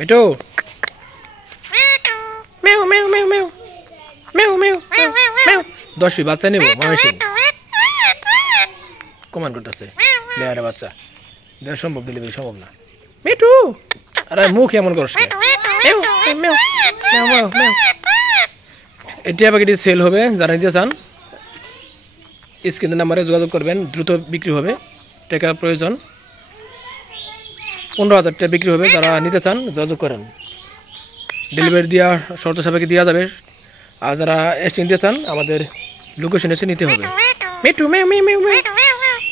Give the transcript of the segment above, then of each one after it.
মিঠু মেও মেও মেও মেও মেও মেও মেও 10টি বাচ্চা নেব মহেশিন কমান করতেছে লেয়ারে বাচ্চা দেওয়া সম্ভব ডেলিভারি সম্ভব না মিঠু আরে মুখ এমন করছ মেও মেও মেও মেও মেও এটা পাখিটি সেল হবে যারা নিতে চান স্ক্রিনের নাম্বারে যোগাযোগ করবেন দ্রুত বিক্রি হবে টাকা প্রয়োজন 15,000 টাকা বিক্রি হবে যারা নিতে চান যোগাযোগ করেন ডেলিভারি দেওয়া শর্ত সাপেক্ষে দেওয়া যাবে আর যারা এসে নিতে চান আমাদের লোকেশনে এসে নিতে হবে মিঠু মেও মেও মেও মেও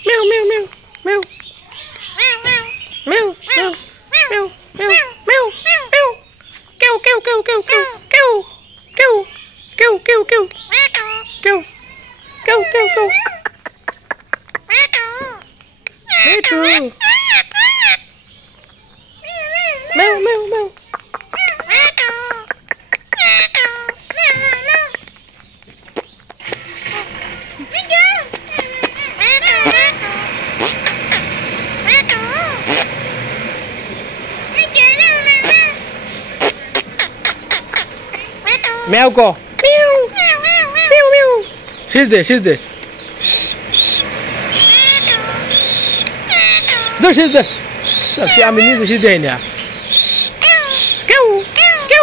মেও মেও মেও মেও মেও মেও মেও মেও মেও মেও কেউ কেউ কেউ কেউ কেউ কেউ কেউ কেউ কেউ কেউ কেউ কেউ কেউ কেউ মিঠু মেও মেও মেও Meow go. Meow. Meow meow. She's there. No, she's there. See, I mean, she's there now. Go. Go.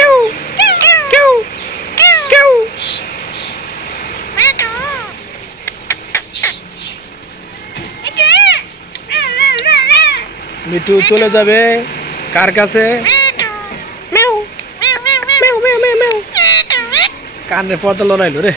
Go. Go. Go. Mithu চলে যাবে কার কাছে কানের পর্দা লড়াইলো রে।